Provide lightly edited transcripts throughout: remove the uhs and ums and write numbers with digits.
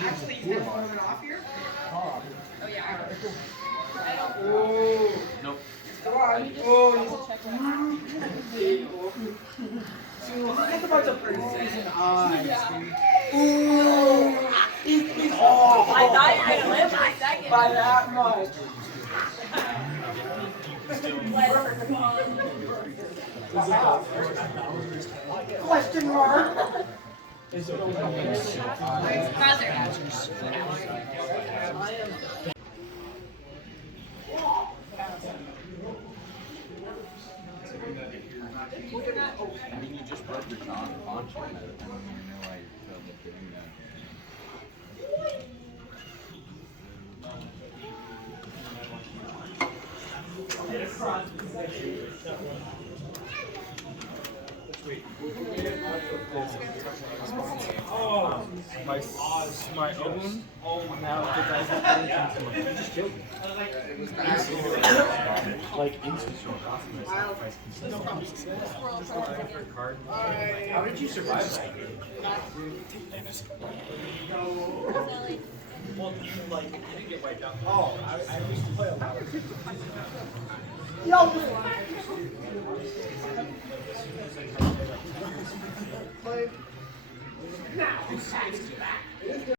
Actually, you guys want it off here? Oh yeah. Oh. Nope. Come on. Oh. Think about the bruises and eyes. Ooh. I thought you were going to live by a second. By that much. Question mark. I mean, you just broke your jaw and launched it. I don't even know why you're doing that. Oh, my own. Now the guys are just killed me. Like instant How did you survive that? Well, you didn't get wiped out. Oh, I used to play a lot.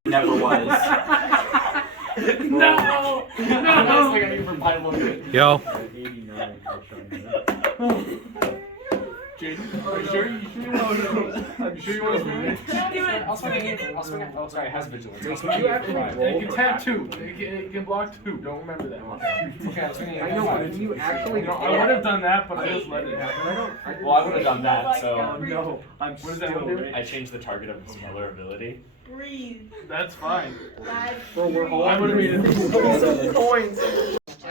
Never was. No! That's like I need from Bible. Yo. Are you sure you want to swim it? I'll swing it. Oh, sorry, it has vigilance. You can tap two. You can block two. Don't remember that one. Okay, I'm swinging. I know, but if you actually I would have done that, but I just let it happen. Well, I would have done that, so. No. What does that one do? I changed the target of the smaller ability. Breathe. That's fine. For we're all. I would have made it. Coins.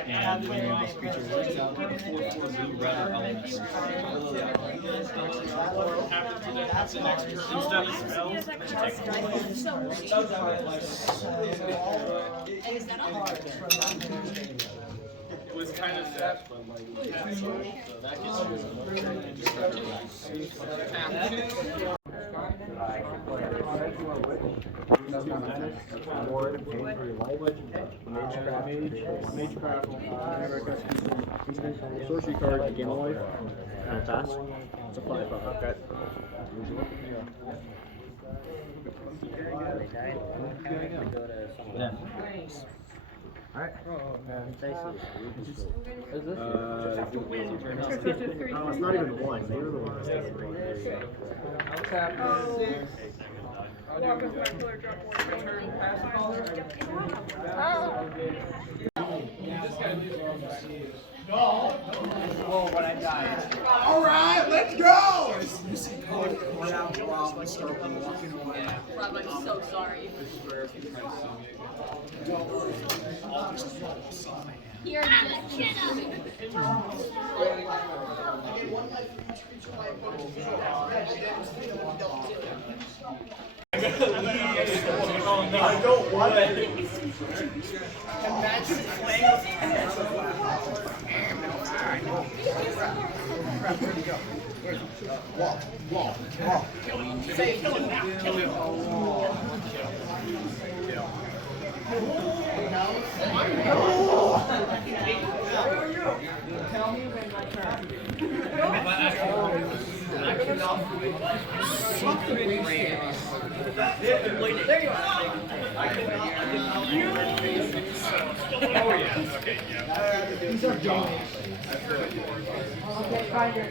And when this creature reaches out, 4/4 blue, red, or elements. That's an extra instead of spells. It was kind of sad, but like, so that gets you. Sorcery card, gain a life, and fast. It's a 5. Okay. Yeah. Alright. Is this? It's not even 1. They were the ones that were I'll tap 6. Walk us back to our drop one. Return pass caller. Oh, when I died. Alright, let's go! You see Cody run out of Rob and start walking away. Rob, I'm so sorry. Here, I don't want it. Imagine playing where'd he go? Wall. Say, kill him now. Kill him. Tell me when my turn. There you are. Oh yeah. Okay. Yeah. These are dogs. Okay, find it.